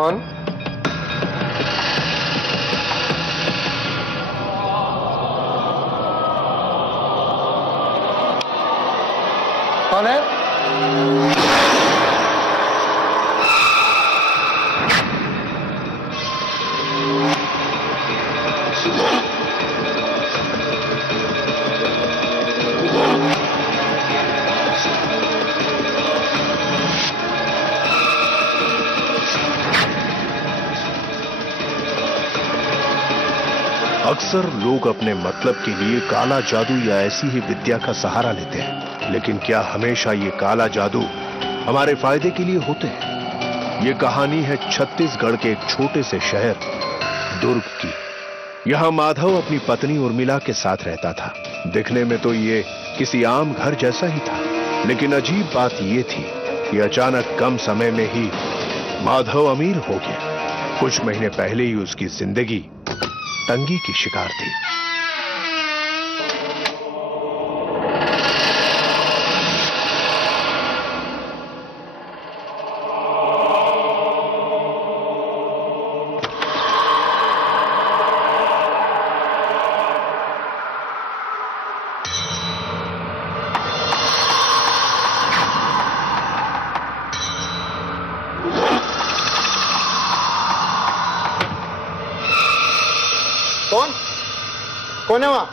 कौन? कौन है? अक्सर लोग अपने मतलब के लिए काला जादू या ऐसी ही विद्या का सहारा लेते हैं, लेकिन क्या हमेशा ये काला जादू हमारे फायदे के लिए होते हैं? ये कहानी है छत्तीसगढ़ के एक छोटे से शहर दुर्ग की। यहां माधव अपनी पत्नी उर्मिला के साथ रहता था। दिखने में तो ये किसी आम घर जैसा ही था, लेकिन अजीब बात ये थी कि अचानक कम समय में ही माधव अमीर हो गया। कुछ महीने पहले ही उसकी जिंदगी तंगी की शिकार थी। कौन है वहां?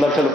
लो चलो।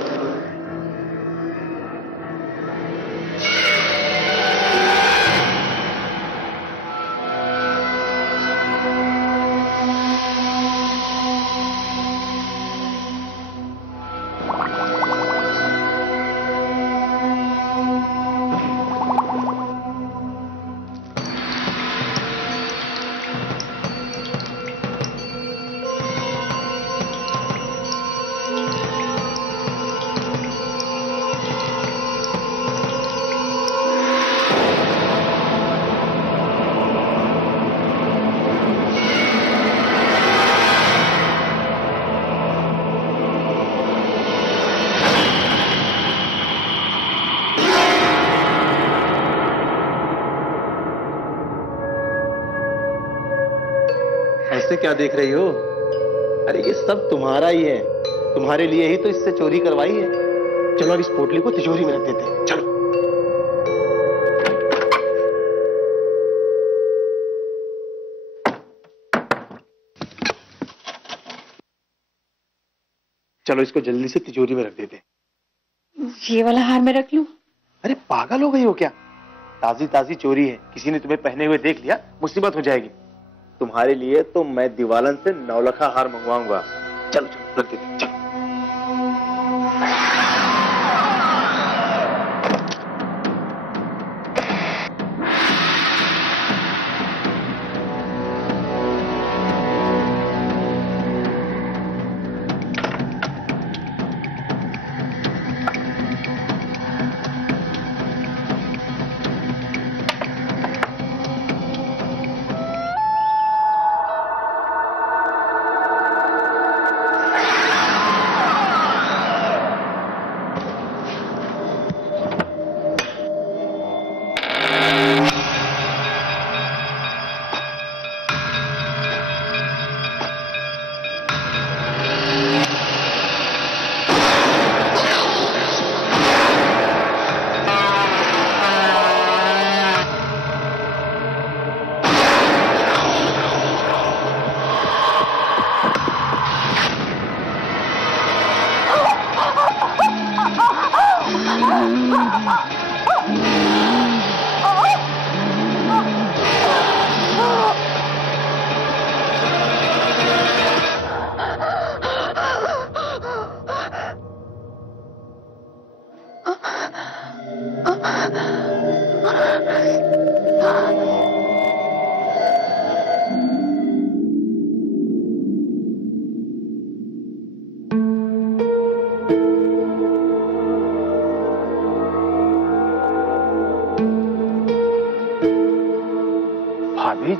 ऐसे क्या देख रही हो? अरे ये सब तुम्हारा ही है, तुम्हारे लिए ही तो इससे चोरी करवाई है। चलो अब इस पोटली को तिजोरी में रख देते हैं। चलो। चलो इसको जल्दी से तिजोरी में रख देते हैं। ये वाला हार में रख लूं? अरे पागल हो गई हो क्या? ताजी ताजी चोरी है, किसी ने तुम्हें पहने हुए देख लिया मुसीबत हो जाएगी। तुम्हारे लिए तो मैं दीवालन से 9 लाख हार मंगवाऊंगा। चलो चलो रख देते, चलो।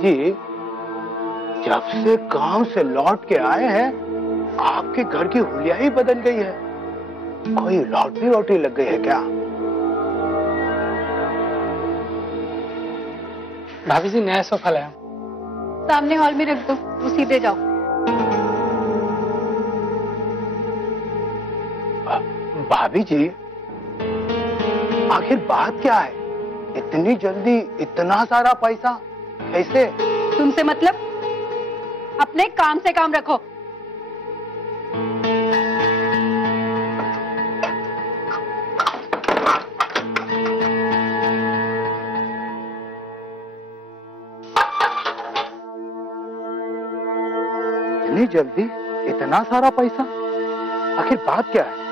जी, जब से काम से लौट के आए हैं आपके घर की हुलिया ही बदल गई है। कोई लॉटरी वॉटरी लग गई है क्या? भाभी जी नया सोफा लाया, सामने हॉल में रख दो, वो सीधे जाओ। भाभी जी, आखिर बात क्या है? इतनी जल्दी इतना सारा पैसा कैसे? तुमसे मतलब? अपने काम से काम रखो। इतनी जल्दी इतना सारा पैसा? आखिर बात क्या है?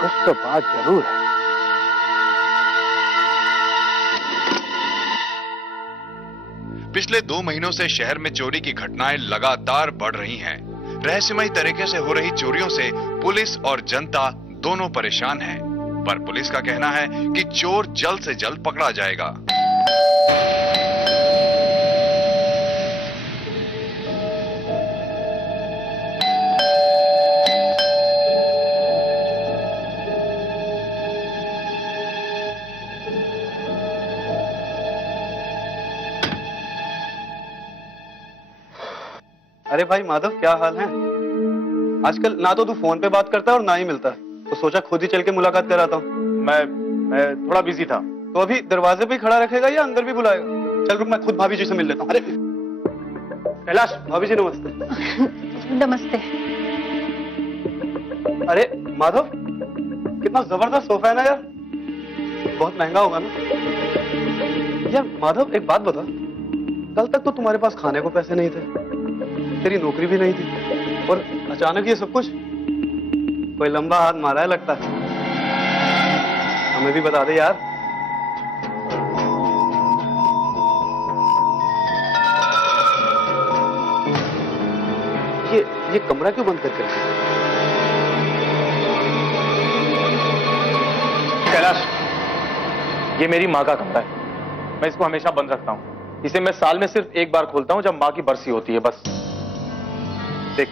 कुछ तो बात जरूर है। पिछले 2 महीनों से शहर में चोरी की घटनाएं लगातार बढ़ रही हैं। रहस्यमयी तरीके से हो रही चोरियों से पुलिस और जनता दोनों परेशान हैं। पर पुलिस का कहना है कि चोर जल्द से जल्द पकड़ा जाएगा। अरे भाई माधव, क्या हाल है? आजकल ना तो तू फोन पे बात करता है और ना ही मिलता है, तो सोचा खुद ही चल के मुलाकात कराता हूँ। मैं थोड़ा बिजी था। तो अभी दरवाजे पे ही खड़ा रखेगा या अंदर भी बुलाएगा? चल रुक, मैं खुद भाभी जी से मिल लेता हूँ। अरे कैलाश, भाभी जी नमस्ते। नमस्ते। अरे माधव, कितना जबरदस्त सोफा है ना यार, बहुत महंगा होगा ना यार। माधव एक बात बता, कल तक तो तुम्हारे पास खाने को पैसे नहीं थे, तेरी नौकरी भी नहीं थी, और अचानक ये सब कुछ? कोई लंबा हाथ मारा है लगता है। हमें भी बता दे यार। ये कमरा क्यों बंद करके रखा? कैलाश, ये मेरी माँ का कमरा है। मैं इसको हमेशा बंद रखता हूँ। इसे मैं साल में सिर्फ एक बार खोलता हूँ, जब माँ की बरसी होती है, बस। देख,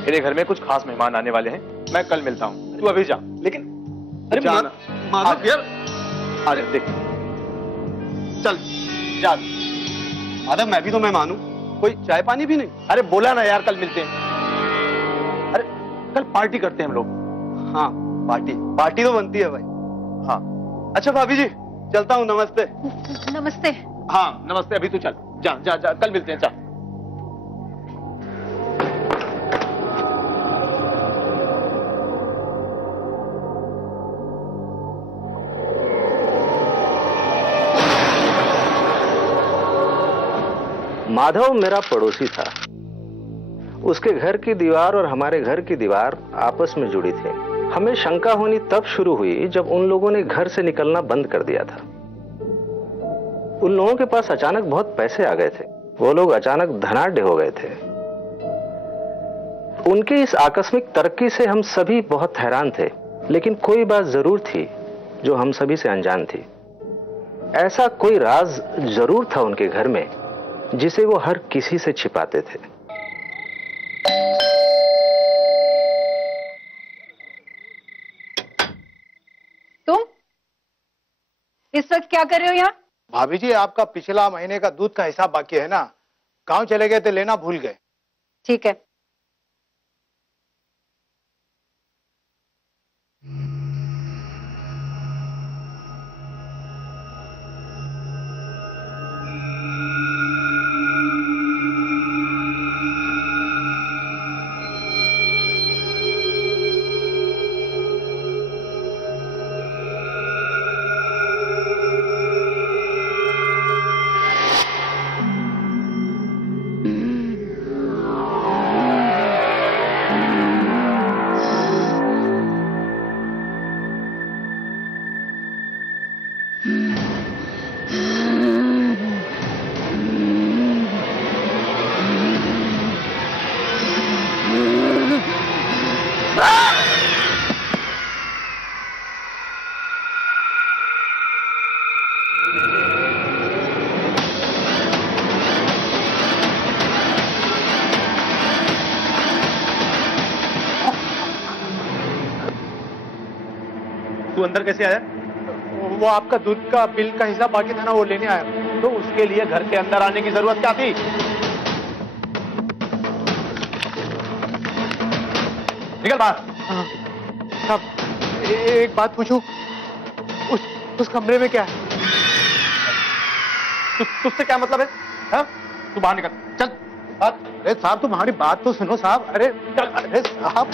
मेरे घर में कुछ खास मेहमान आने वाले हैं, मैं कल मिलता हूँ, तू अभी जा। लेकिन अरे माधव यार, अरे देख, चल जा। माधव मैं भी तो मेहमान हूँ, कोई चाय पानी भी नहीं? अरे बोला ना यार, कल मिलते हैं। अरे कल पार्टी करते हैं हम लोग। हाँ पार्टी तो बनती है भाई। हाँ अच्छा भाभी जी, चलता हूँ। नमस्ते। नमस्ते। हाँ नमस्ते, अभी तू चल, जा जा जा, कल मिलते हैं, चल। माधव मेरा पड़ोसी था। उसके घर की दीवार और हमारे घर की दीवार आपस में जुड़ी थी। हमें शंका होनी तब शुरू हुई जब उन लोगों ने घर से निकलना बंद कर दिया था। उन लोगों के पास अचानक बहुत पैसे आ गए थे। वो लोग अचानक धनाढ्य हो गए थे। उनकी इस आकस्मिक तरक्की से हम सभी बहुत हैरान थे, लेकिन कोई बात जरूर थी जो हम सभी से अनजान थी। ऐसा कोई राज जरूर था उनके घर में जिसे वो हर किसी से छिपाते थे। तुम इस वक्त क्या कर रहे हो यहाँ? भाभी जी, आपका पिछला महीने का दूध का हिसाब बाकी है ना, गांव चले गए थे, लेना भूल गए। ठीक है। तू अंदर कैसे आया? वो आपका दूध का बिल का हिसाब बाकी था ना, वो लेने आया। तो उसके लिए घर के अंदर आने की जरूरत क्या थी? निकल बाहर। साहब एक बात पूछूं, उस कमरे में क्या है? तुझसे क्या मतलब है? हाँ? तू बाहर निकल, चल। अरे साहब तुम्हारी बात तो सुनो साहब। अरे साहब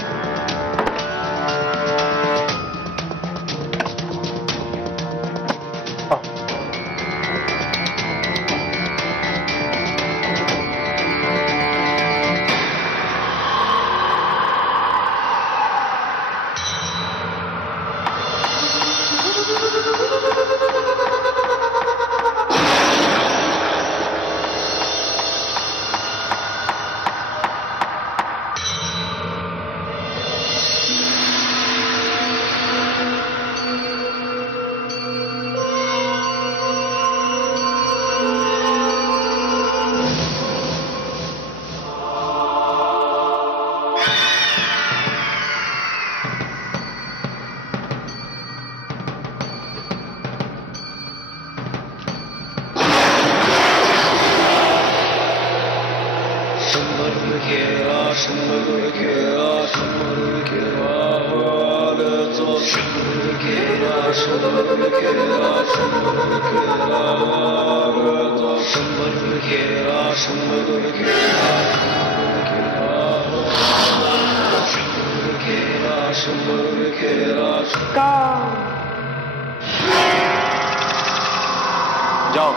जाओ,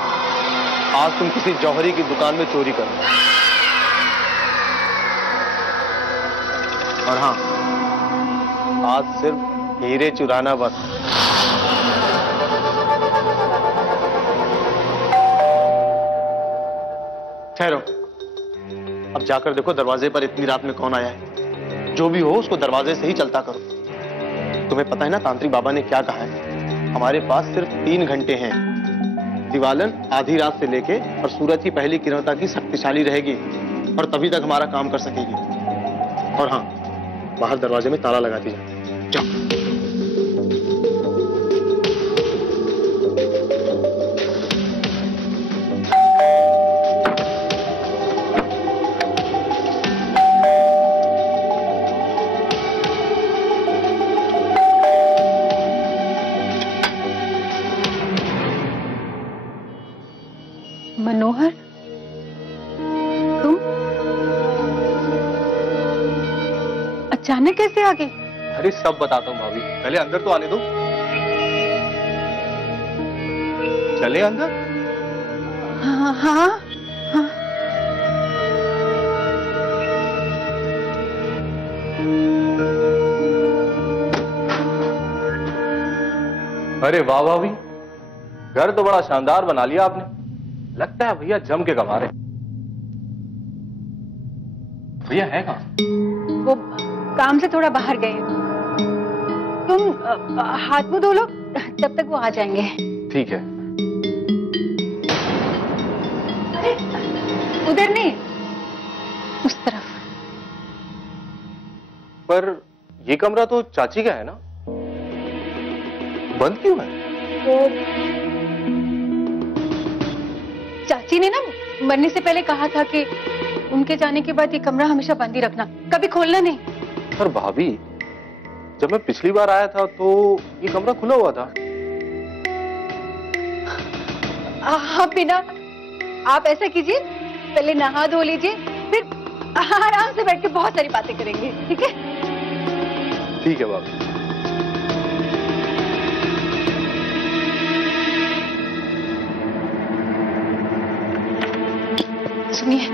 आज तुम किसी जौहरी की दुकान में चोरी करो। और हाँ, आज सिर्फ हीरे चुराना बस। ठहरो, अब जाकर देखो दरवाजे पर इतनी रात में कौन आया है। जो भी हो उसको दरवाजे से ही चलता करो। तुम्हें पता है ना तांत्रिक बाबा ने क्या कहा है? हमारे पास सिर्फ 3 घंटे हैं। दिवालन आधी रात से लेके और सूरज की पहली किरण तक ही शक्तिशाली रहेगी और तभी तक हमारा काम कर सकेगी। और हाँ, बाहर दरवाजे में ताला लगा दीजिए। जाओ। मनोहर, तुम अचानक कैसे आ गए? अरे सब बताता हूँ भाभी, पहले अंदर तो आने दो। चले अंदर? हाँ हाँ हाँ। अरे वाह भाभी, घर तो बड़ा शानदार बना लिया आपने। लगता है भैया जम के कमा रहे। भैया है कहाँ? वो काम से थोड़ा बाहर गए। तुम हाथ मुंह धो लो, तब तक वो आ जाएंगे। ठीक है। अरे उधर नहीं, उस तरफ। पर ये कमरा तो चाची का है ना, बंद क्यों है? तो चाची ने ना मरने से पहले कहा था कि उनके जाने के बाद ये कमरा हमेशा बंद ही रखना, कभी खोलना नहीं। पर भाभी, जब मैं पिछली बार आया था तो ये कमरा खुला हुआ था। आप बिना, आप ऐसा कीजिए, पहले नहा धो लीजिए, फिर आराम से बैठ के बहुत सारी बातें करेंगे। ठीक है? ठीक है भाभी। सुनिए,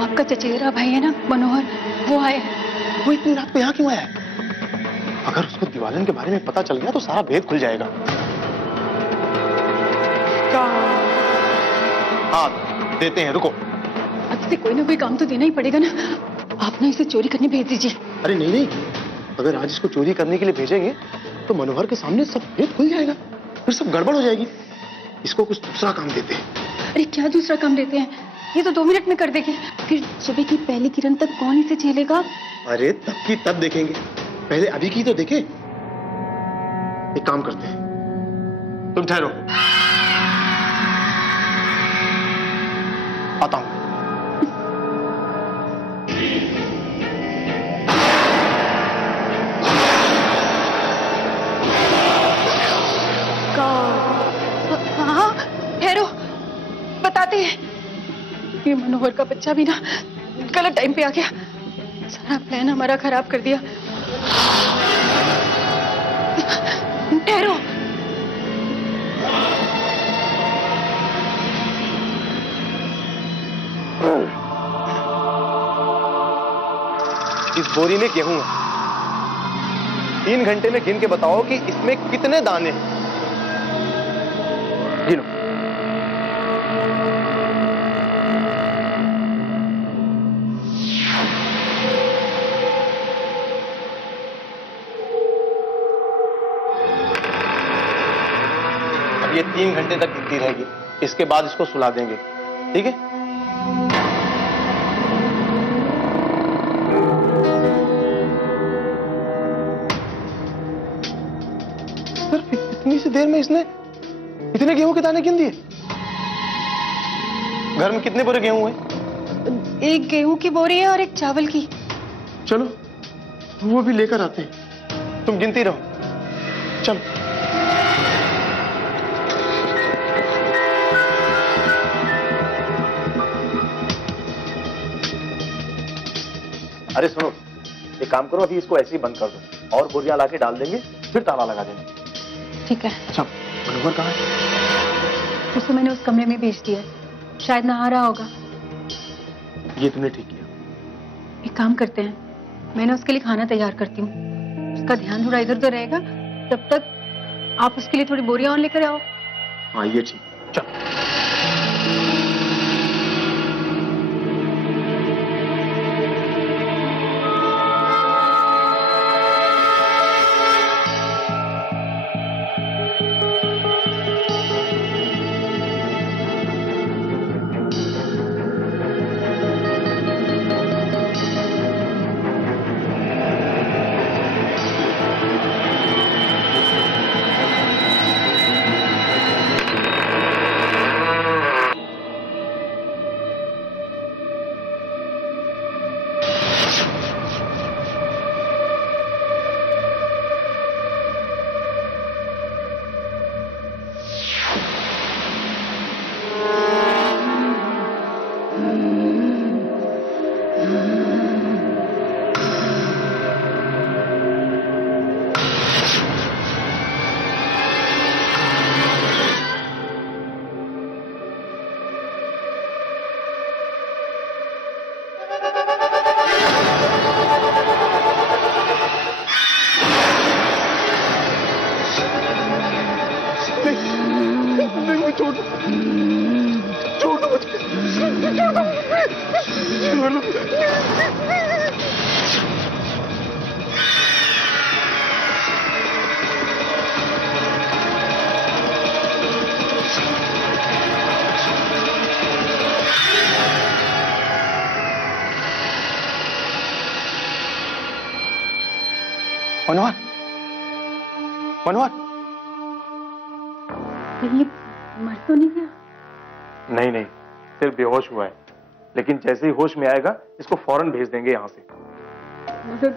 आपका चचेरा भाई है ना मनोहर, वो आए। वो इतनी रात को यहाँ क्यों आया? अगर उसको दिवालन के बारे में पता चल गया तो सारा भेद खुल जाएगा। हाँ देते हैं, रुको। अब से कोई ना कोई काम तो देना ही पड़ेगा ना। आप ना इसे चोरी करने भेज दीजिए। अरे नहीं नहीं, अगर आज इसको चोरी करने के लिए भेजेंगे तो मनोहर के सामने सब भेद खुल जाएगा, फिर सब गड़बड़ हो जाएगी। इसको कुछ दूसरा काम देते हैं। अरे क्या दूसरा काम देते हैं? ये तो 2 मिनट में कर देंगे। फिर सुबह की पहली किरण तक कौन इसे झेलेगा? अरे तब की तब देखेंगे, पहले अभी की तो देखें। एक काम करते हैं, तुम ठहरो, आता हूं। हाँ, ठहरो, बताते हैं। ये मनोहर का बच्चा भी ना गलत टाइम पे आ गया, सारा प्लान हमारा खराब कर दिया। ठहरो, इस बोरी में गेहूं है। 3 घंटे में गिन के बताओ कि इसमें कितने दाने हैं। गिनो। अब ये 3 घंटे तक गिनती रहेगी, इसके बाद इसको सुला देंगे, ठीक है? इतनी सी देर में इसने इतने गेहूं के दाने गिन दिए। घर में कितने बोरे गेहूं हैं? एक गेहूं की बोरी है और एक चावल की। चलो वो भी लेकर आते हैं, तुम गिनती रहो। चलो। अरे सुनो, एक काम करो, अभी इसको ऐसे ही बंद कर दो और बोरियां लाके डाल देंगे, फिर ताला लगा देंगे। ठीक है। अच्छा, मनोहर कहाँ है? उसको मैंने उस कमरे में भेज दिया, शायद नहा रहा होगा। ये तुमने ठीक किया। एक काम करते हैं, मैं ना उसके लिए खाना तैयार करती हूँ, उसका ध्यान थोड़ा इधर उधर रहेगा, तब तक आप उसके लिए थोड़ी बोरियां और लेकर आओ। हाँ ये ठीक, चलो। मनोहर, मनोहर, ये मर तो नहीं गया? नहीं नहीं, सिर्फ बेहोश हुआ है, लेकिन जैसे ही होश में आएगा इसको फौरन भेज देंगे यहाँ से। मगर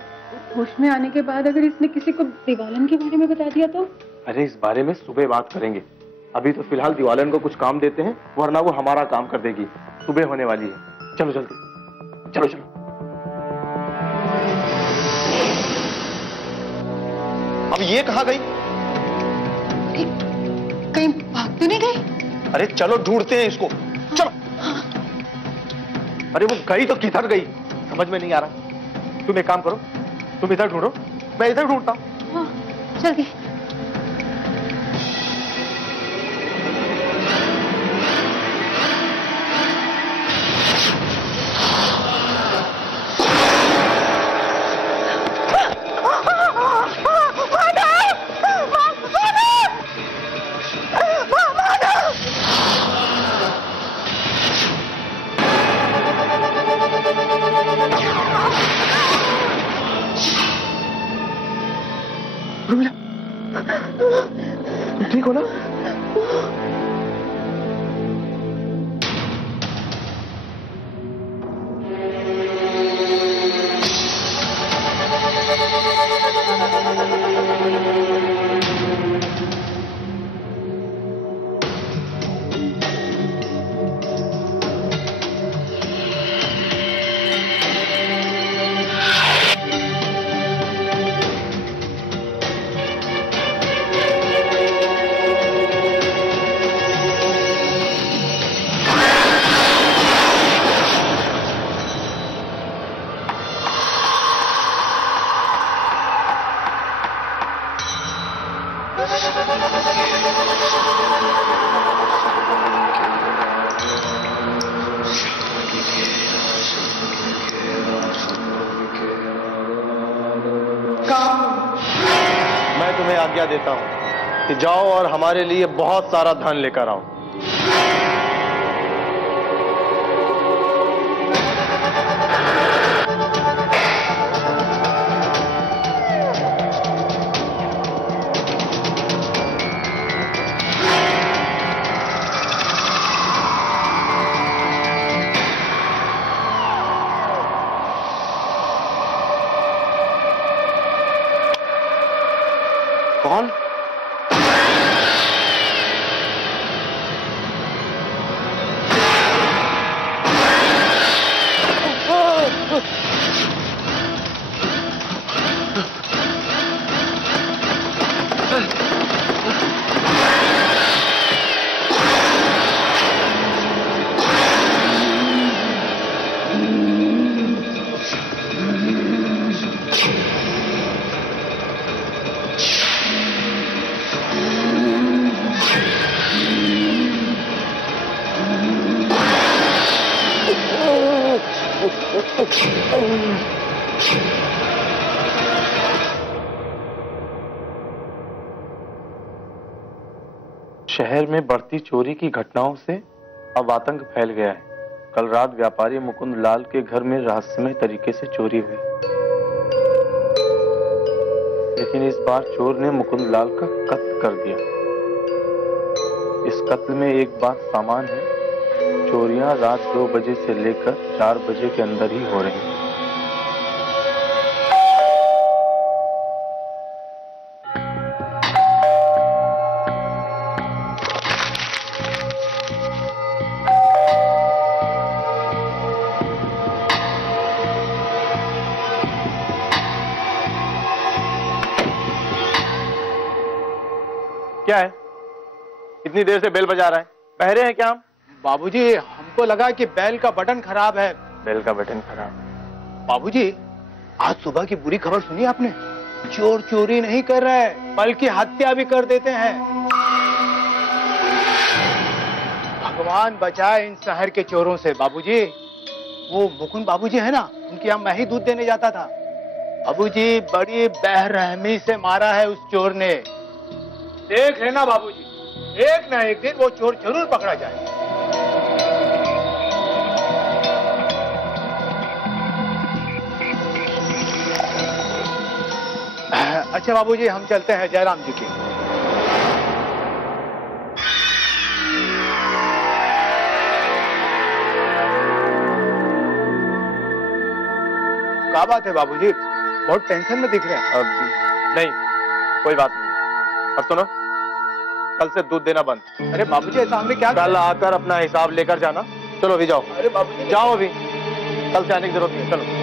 होश में आने के बाद अगर इसने किसी को दिवालन के बारे में बता दिया तो? अरे इस बारे में सुबह बात करेंगे, अभी तो फिलहाल दिवालन को कुछ काम देते हैं, वरना वो हमारा काम कर देगी। सुबह होने वाली है, चलो जल्दी, चलो चलो। अब ये कहाँ गई? कहीं भाग तो नहीं गई? अरे चलो ढूंढते हैं इसको, चलो। अरे वो गई तो किधर गई समझ में नहीं आ रहा। तुम एक काम करो, तुम इधर ढूंढो, मैं इधर ढूंढता हूँ। हाँ, जल्दी। तुम ठीक हो ना? मैं तुम्हें आज्ञा देता हूं कि जाओ और हमारे लिए बहुत सारा धन लेकर आओ। कौन? शहर में बढ़ती चोरी की घटनाओं से अब आतंक फैल गया है। कल रात व्यापारी मुकुंद लाल के घर में रहस्यमय तरीके से चोरी हुई, लेकिन इस बार चोर ने मुकुंद लाल का कत्ल कर दिया। इस कत्ल में एक बात सामान है, चोरियां रात 2 बजे से लेकर 4 बजे के अंदर ही हो रही हैं। क्या है? इतनी देर से बेल बजा रहा है, बहरे हैं क्या हम? बाबूजी, हमको लगा कि बैल का बटन खराब है। बेल का बटन खराब? बाबूजी, आज सुबह की बुरी खबर सुनी आपने? चोर चोरी नहीं कर रहे, बल्कि हत्या भी कर देते हैं। भगवान बचाए इन शहर के चोरों से। बाबूजी, वो मुकुंद बाबूजी है ना, उनके यहाँ मैं ही दूध देने जाता था। बाबूजी, बड़ी बेरहमी से मारा है उस चोर ने। देख लेना बाबूजी, एक ना एक दिन वो चोर जरूर पकड़ा जाए। अच्छा बाबूजी, हम चलते हैं जयराम जी की। क्या बात है बाबूजी, बहुत टेंशन में दिख रहे हैं। नहीं, कोई बात नहीं। और सुनो, कल से दूध देना बंद। अरे बाबूजी, ऐसा हमने क्या? कल आकर अपना हिसाब लेकर जाना। चलो अभी जाओ। अरे बाबूजी, जाओ अभी, कल से आने की जरूरत नहीं। चलो।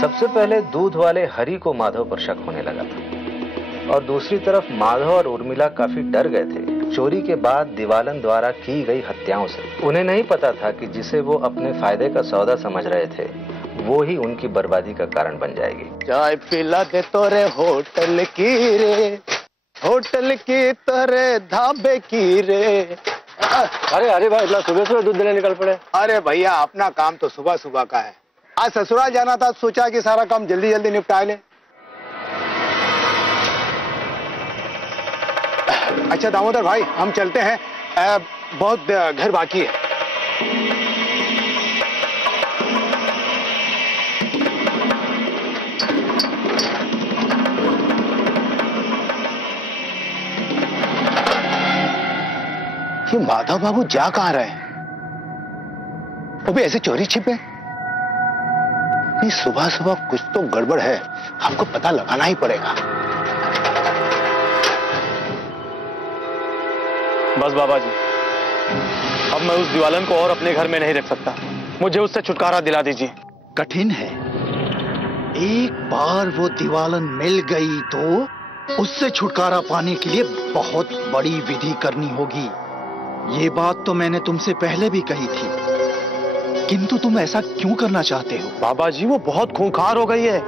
सबसे पहले दूध वाले हरि को माधव पर शक होने लगा था, और दूसरी तरफ माधव और उर्मिला काफी डर गए थे चोरी के बाद दिवालन द्वारा की गई हत्याओं से। उन्हें नहीं पता था कि जिसे वो अपने फायदे का सौदा समझ रहे थे, वो ही उनकी बर्बादी का कारण बन जाएगी। चाय पिला दे तोरे होटल की रे, होटल की तोरे ढाबे की रे। अरे भाई, इतना सुबह सुबह दूध देने निकल पड़े? अरे भैया, अपना काम तो सुबह सुबह का है। आज ससुराल जाना था, सोचा कि सारा काम जल्दी जल्दी निपटा ले। अच्छा दामोदर भाई, हम चलते हैं, बहुत घर बाकी है। ये माधव बाबू जा कहाँ रहे हैं? वो भी ऐसे चोरी छिपे? नहीं, सुबह सुबह कुछ तो गड़बड़ है, हमको पता लगाना ही पड़ेगा। बस बाबा जी, अब मैं उस दीवालन को और अपने घर में नहीं रख सकता। मुझे उससे छुटकारा दिला दीजिए। कठिन है। एक बार वो दीवालन मिल गई तो उससे छुटकारा पाने के लिए बहुत बड़ी विधि करनी होगी। ये बात तो मैंने तुमसे पहले भी कही थी, किंतु तुम ऐसा क्यों करना चाहते हो? बाबा जी, वो बहुत खूंखार हो गई है।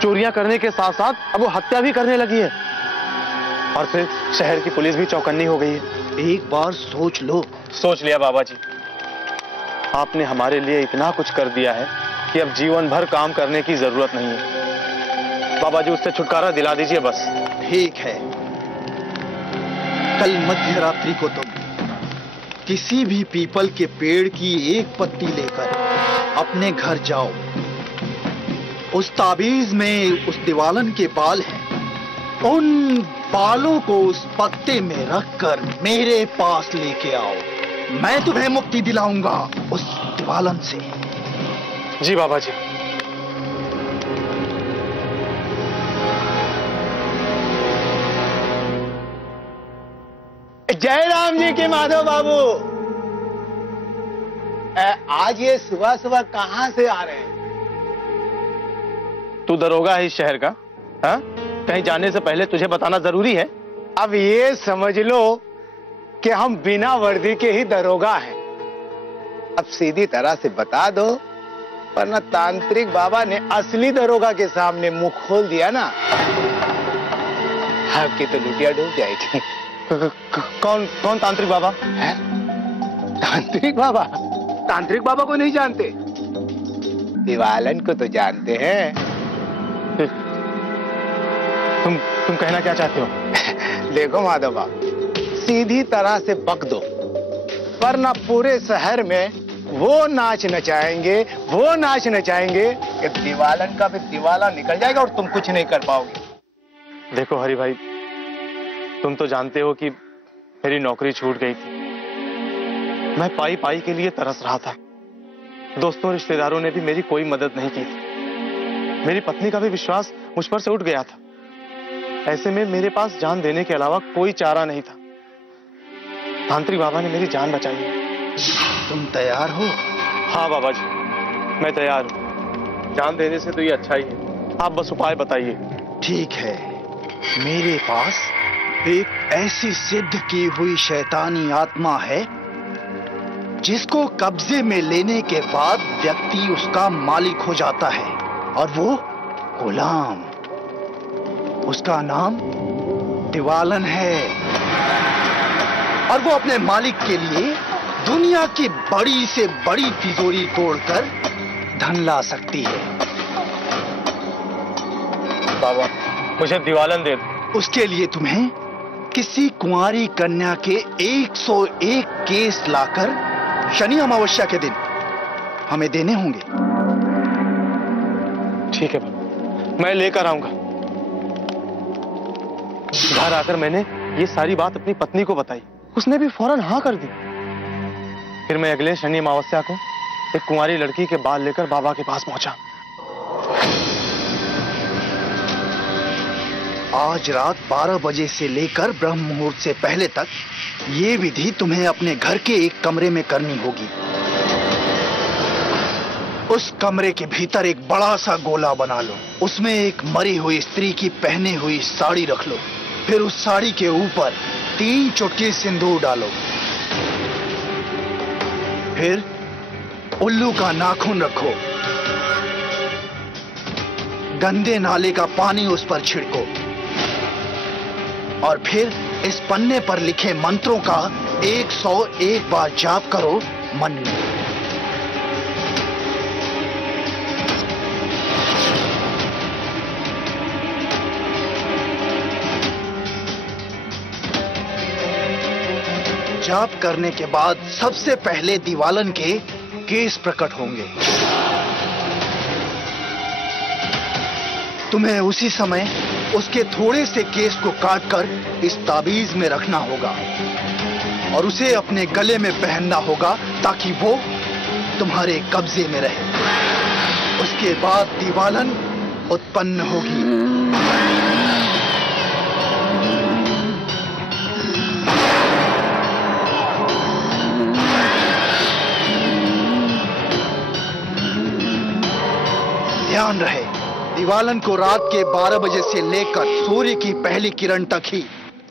चोरियां करने के साथ साथ अब वो हत्या भी करने लगी है, और फिर शहर की पुलिस भी चौकन्नी हो गई है। एक बार सोच लो। सोच लिया बाबा जी। आपने हमारे लिए इतना कुछ कर दिया है कि अब जीवन भर काम करने की जरूरत नहीं है। बाबा जी, उससे छुटकारा दिला दीजिए बस। ठीक है, कल मध्य रात्रि को तुम किसी भी पीपल के पेड़ की एक पत्ती लेकर अपने घर जाओ। उस ताबीज में उस दीवालन के बाल हैं, उन बालों को उस पत्ते में रखकर मेरे पास लेके आओ। मैं तुम्हें मुक्ति दिलाऊंगा उस दीवालन से। जी बाबा जी। जय राम जी के माधव बाबू। आज ये सुबह सुबह कहां से आ रहे हैं? तू दरोगा है इस शहर का, हाँ? कहीं जाने से पहले तुझे बताना जरूरी है? अब ये समझ लो कि हम बिना वर्दी के ही दरोगा हैं। अब सीधी तरह से बता दो, वरना तांत्रिक बाबा ने असली दरोगा के सामने मुंह खोल दिया ना, आपकी तो लुटिया डूब जाएगी। कौन कौन तांत्रिक बाबा है? तांत्रिक बाबा? तांत्रिक बाबा को नहीं जानते? दीवालन को तो जानते हैं। तुम कहना क्या चाहते हो? देखो माधव बाबू, सीधी तरह से बक दो, वरना पूरे शहर में वो नाच नचाएंगे कि दीवालन का भी दीवाला निकल जाएगा और तुम कुछ नहीं कर पाओगे। देखो हरि भाई, तुम तो जानते हो कि मेरी नौकरी छूट गई थी। मैं पाई पाई के लिए तरस रहा था। दोस्तों रिश्तेदारों ने भी मेरी कोई मदद नहीं की थी। मेरी पत्नी का भी विश्वास मुझ पर से उठ गया था। ऐसे में मेरे पास जान देने के अलावा कोई चारा नहीं था। तांत्रिक बाबा ने मेरी जान बचाई है। तुम तैयार हो? हाँ बाबा जी, मैं तैयार हूँ। जान देने से तो ये अच्छा ही है। आप बस उपाय बताइए। ठीक है, मेरे पास एक ऐसी सिद्ध की हुई शैतानी आत्मा है जिसको कब्जे में लेने के बाद व्यक्ति उसका मालिक हो जाता है, और वो गुलाम। उसका नाम दीवालन है, और वो अपने मालिक के लिए दुनिया की बड़ी से बड़ी तिजोरी तोड़कर धन ला सकती है। बाबा, मुझे दीवालन दे दो। उसके लिए तुम्हें किसी कुंवारी कन्या के 101 केस लाकर शनि अमावस्या के दिन हमें देने होंगे। ठीक है बाबा, मैं लेकर आऊंगा। घर आकर मैंने ये सारी बात अपनी पत्नी को बताई। उसने भी फौरन हाँ कर दी। फिर मैं अगले शनि अमावस्या को एक कुंवारी लड़की के बाल लेकर बाबा के पास पहुंचा। आज रात 12 बजे से लेकर ब्रह्म मुहूर्त से पहले तक ये विधि तुम्हें अपने घर के एक कमरे में करनी होगी। उस कमरे के भीतर एक बड़ा सा गोला बना लो, उसमें एक मरी हुई स्त्री की पहनी हुई साड़ी रख लो। फिर उस साड़ी के ऊपर 3 चुटकी सिंदूर डालो। फिर उल्लू का नाखून रखो, गंदे नाले का पानी उस पर छिड़को, और फिर इस पन्ने पर लिखे मंत्रों का 101 बार जाप करो मन में। जाप करने के बाद सबसे पहले दीवालन के केस प्रकट होंगे। तुम्हें उसी समय उसके थोड़े से केस को काटकर इस ताबीज में रखना होगा, और उसे अपने गले में पहनना होगा ताकि वो तुम्हारे कब्जे में रहे। उसके बाद दिवालन उत्पन्न होगी। ध्यान रहे, दिवालन को रात के 12 बजे से लेकर सूर्य की पहली किरण तक ही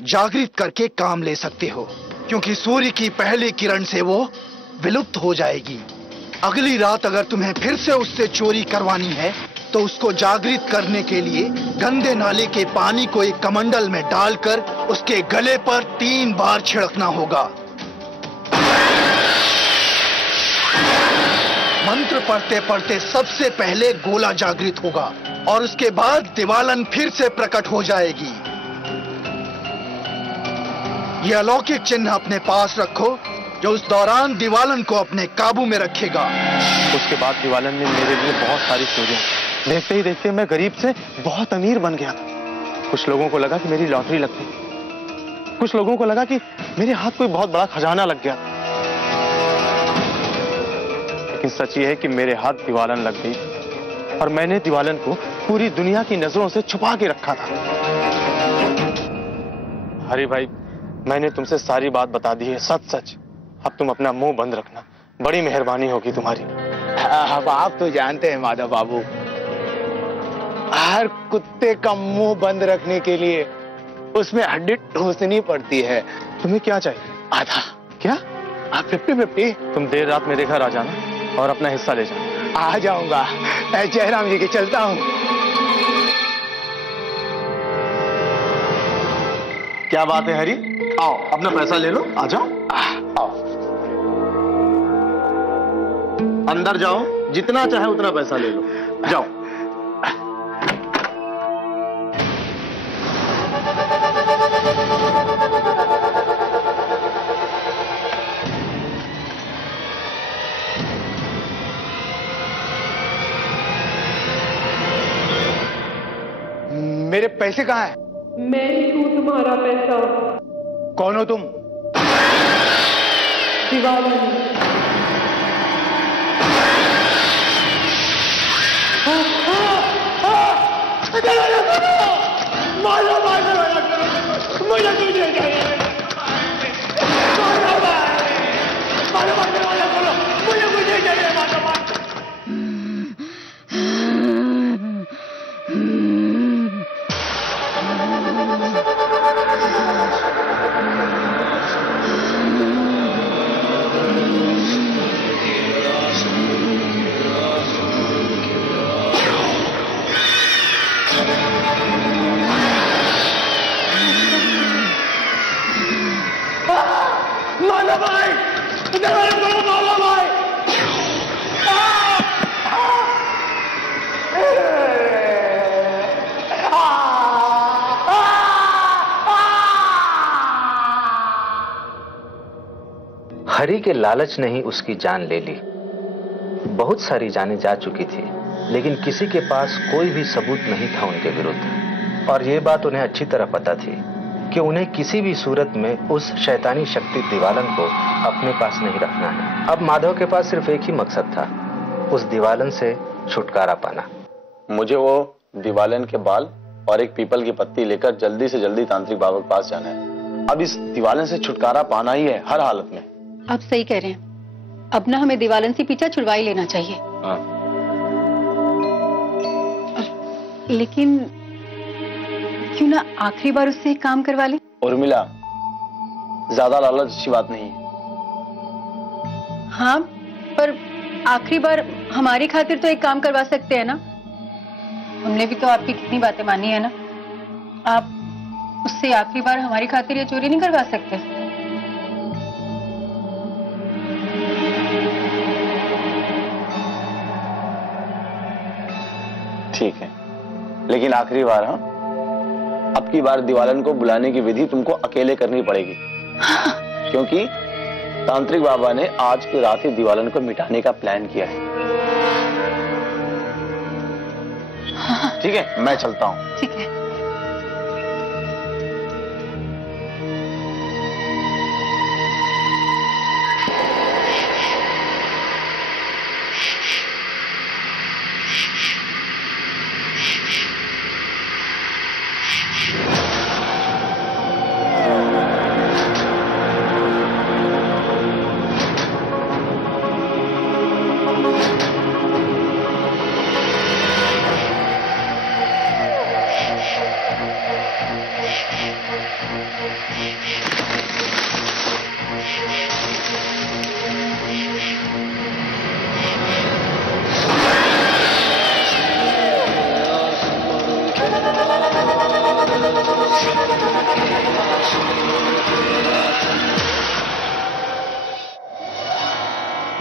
जागृत करके काम ले सकते हो, क्योंकि सूर्य की पहली किरण से वो विलुप्त हो जाएगी। अगली रात अगर तुम्हें फिर से उससे चोरी करवानी है तो उसको जागृत करने के लिए गंदे नाले के पानी को एक कमंडल में डालकर उसके गले पर 3 बार छिड़कना होगा। मंत्र पढ़ते पढ़ते सबसे पहले गोला जागृत होगा और उसके बाद दिवालन फिर से प्रकट हो जाएगी। यह अलौकिक चिन्ह अपने पास रखो जो उस दौरान दिवालन को अपने काबू में रखेगा। उसके बाद दिवालन ने मेरे लिए बहुत सारी चोरियां, देखते ही देखते मैं गरीब से बहुत अमीर बन गया था। कुछ लोगों को लगा कि मेरी लॉटरी लग गई, कुछ लोगों को लगा कि मेरे हाथ कोई बहुत बड़ा खजाना लग गया, लेकिन सच ये है कि मेरे हाथ दिवालन लग गई और मैंने दिवालन को पूरी दुनिया की नजरों से छुपा के रखा था। हरी भाई, मैंने तुमसे सारी बात बता दी है, सच सच। अब तुम अपना मुंह बंद रखना, बड़ी मेहरबानी होगी तुम्हारी। अब आप तो जानते हैं माधव बाबू, हर कुत्ते का मुंह बंद रखने के लिए उसमें हड्डी ठूसनी पड़ती है। तुम्हें क्या चाहिए? आधा। क्या? आप 50-50। तुम देर रात मेरे घर आ जाना और अपना हिस्सा ले जाना। आ जाऊंगा जयराम जी की, चलता हूँ। क्या बात है हरी, आओ अपना पैसा ले लो, आ जाओ। आओ अंदर जाओ, जितना चाहे उतना पैसा ले लो, जाओ। मेरे पैसे कहाँ हैं? मैं ही हूँ तुम्हारा पैसा। कौन हो तुम? दिवालन। हरी के लालच ने ही उसकी जान ले ली। बहुत सारी जानें जा चुकी थी, लेकिन किसी के पास कोई भी सबूत नहीं था उनके विरुद्ध। और ये बात उन्हें अच्छी तरह पता थी कि उन्हें किसी भी सूरत में उस शैतानी शक्ति दिवालन को अपने पास नहीं रखना है। अब माधव के पास सिर्फ एक ही मकसद था, उस दिवालन से छुटकारा पाना। मुझे वो दिवालन के बाल और एक पीपल की पत्ती लेकर जल्दी से जल्दी तांत्रिक बाबा के पास जाना है। अब इस दिवालन से छुटकारा पाना ही है हर हालत में। आप सही कह रहे हैं, अब ना हमें दिवालन से पीछा छुड़वा ही लेना चाहिए। हाँ। लेकिन क्यों ना आखिरी बार उससे एक काम करवा ले? उर्मिला, ज्यादा लालच अच्छी बात नहीं है। हाँ, पर आखिरी बार हमारी खातिर तो एक काम करवा सकते हैं ना? हमने भी तो आपकी कितनी बातें मानी है ना। आप उससे आखिरी बार हमारी खातिर ये चोरी नहीं करवा सकते? ठीक है, लेकिन आखिरी बार। हाँ, अब की बार दिवालन को बुलाने की विधि तुमको अकेले करनी पड़ेगी। क्योंकि तांत्रिक बाबा ने आज की रात ही दिवालन को मिटाने का प्लान किया है। ठीक है, मैं चलता हूं। ठीक है।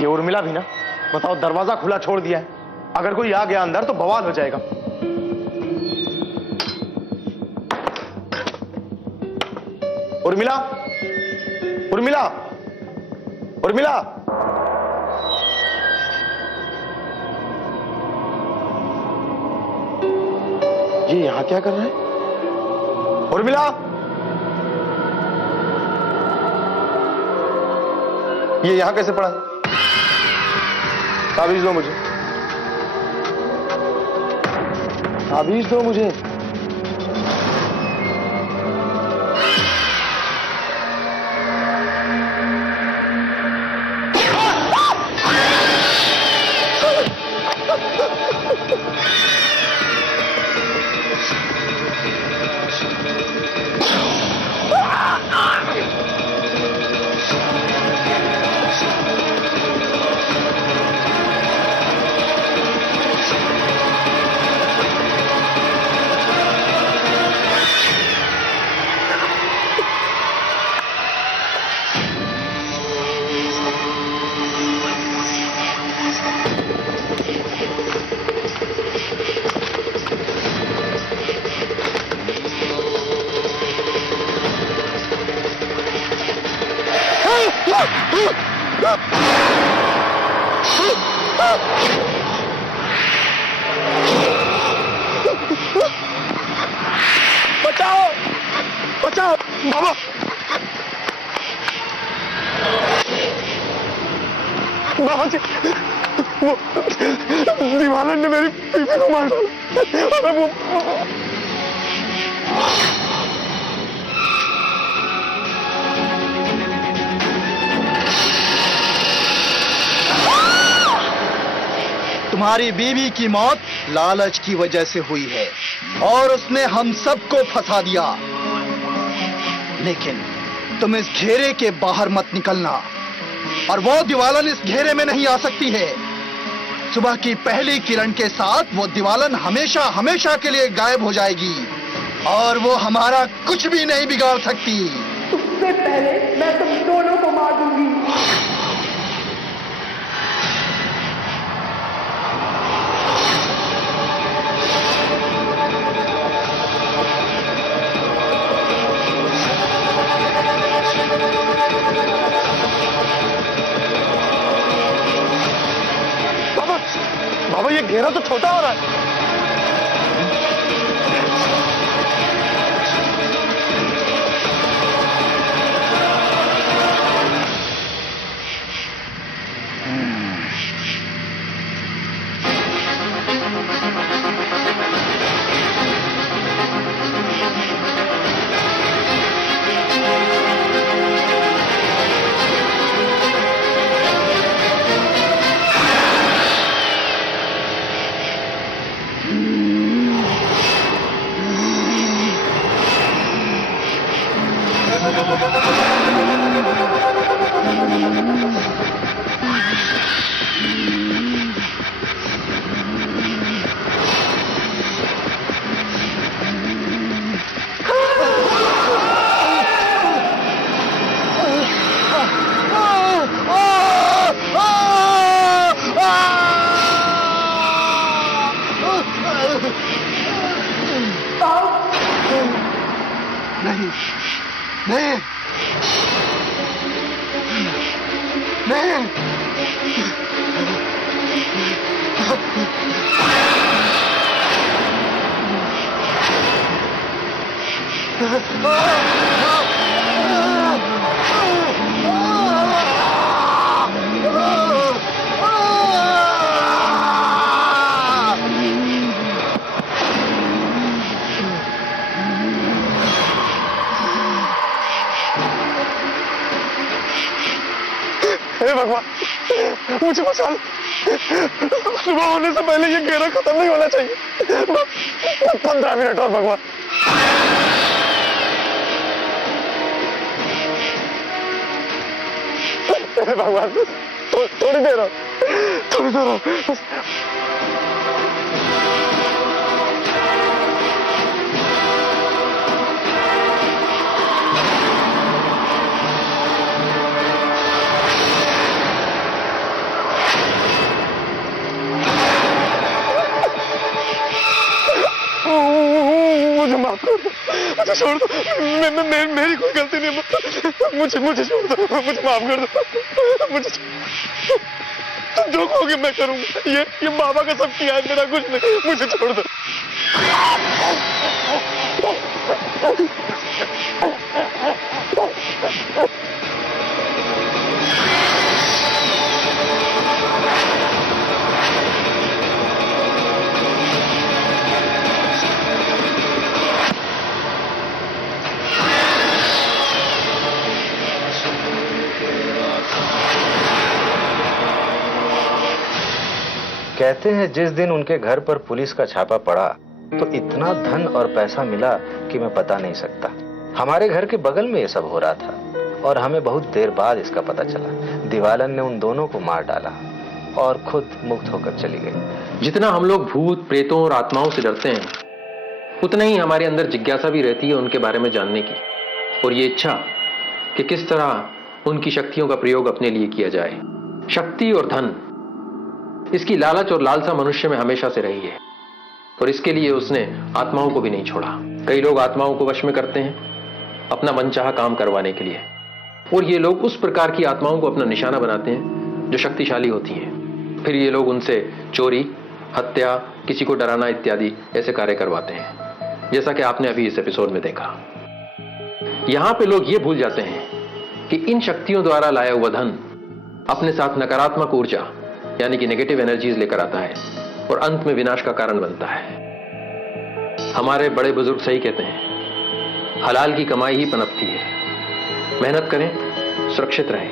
ये उर्मिला भी ना, बताओ, दरवाजा खुला छोड़ दिया है। अगर कोई आ गया अंदर तो बवाल हो जाएगा। उर्मिला, उर्मिला, उर्मिला। ये यहां क्या कर रहे हैं? उर्मिला, ये यहां कैसे पड़ा? ताबीज दो मुझे, ताबीज दो मुझे। बचाओ, बचाओ बाबा। बाबा जी, वो दीवाना ने मेरी बीवी को मार डाला। अरे वो तुम्हारी बीवी की मौत लालच की वजह से हुई है और उसने हम सबको फंसा दिया। लेकिन तुम इस घेरे के बाहर मत निकलना, और वो दीवालन इस घेरे में नहीं आ सकती है। सुबह की पहली किरण के साथ वो दीवालन हमेशा हमेशा के लिए गायब हो जाएगी और वो हमारा कुछ भी नहीं बिगाड़ सकती। उससे पहले मैं तुम दोनों को मार दूंगी। बाबा, ये घेरा तो छोटा हो रहा है। नहीं, नहीं, नहीं। हे भगवान, मुझे बचा लो। सुबह होने से पहले ये घेरा खत्म नहीं होना चाहिए। 15 मिनट और भगवान। हे भगवान, थोड़ी देर और, थोड़ी देर और। माफ कर दो, मुझे छोड़ दो, मेरी कोई गलती नहीं है, मुझे छोड़ दो, मुझे माफ कर दो, मुझे तुम जो कहोगे मैं करूंगा, ये बाबा का सब किया है, मेरा कुछ नहीं, मुझे छोड़ दो। कहते हैं जिस दिन उनके घर पर पुलिस का छापा पड़ा तो इतना धन और पैसा मिला कि मैं बता नहीं सकता। हमारे घर के बगल में ये सब हो रहा था और हमें बहुत देर बाद इसका पता चला। दिवालन ने उन दोनों को मार डाला और खुद मुक्त होकर चली गई। जितना हम लोग भूत प्रेतों और आत्माओं से डरते हैं, उतना ही हमारे अंदर जिज्ञासा भी रहती है उनके बारे में जानने की, और ये इच्छा कि किस तरह उनकी शक्तियों का प्रयोग अपने लिए किया जाए। शक्ति और धन, इसकी लालच और लालसा मनुष्य में हमेशा से रही है, और इसके लिए उसने आत्माओं को भी नहीं छोड़ा। कई लोग आत्माओं को वश में करते हैं अपना मनचाहा काम करवाने के लिए, और ये लोग उस प्रकार की आत्माओं को अपना निशाना बनाते हैं जो शक्तिशाली होती हैं। फिर ये लोग उनसे चोरी, हत्या, किसी को डराना इत्यादि ऐसे कार्य करवाते हैं, जैसा कि आपने अभी इस एपिसोड में देखा। यहां पे लोग ये भूल जाते हैं कि इन शक्तियों द्वारा लाया हुआ धन अपने साथ नकारात्मक ऊर्जा यानी कि नेगेटिव एनर्जीज लेकर आता है और अंत में विनाश का कारण बनता है। हमारे बड़े बुजुर्ग सही कहते हैं, हलाल की कमाई ही पनपती है। मेहनत करें, सुरक्षित रहें।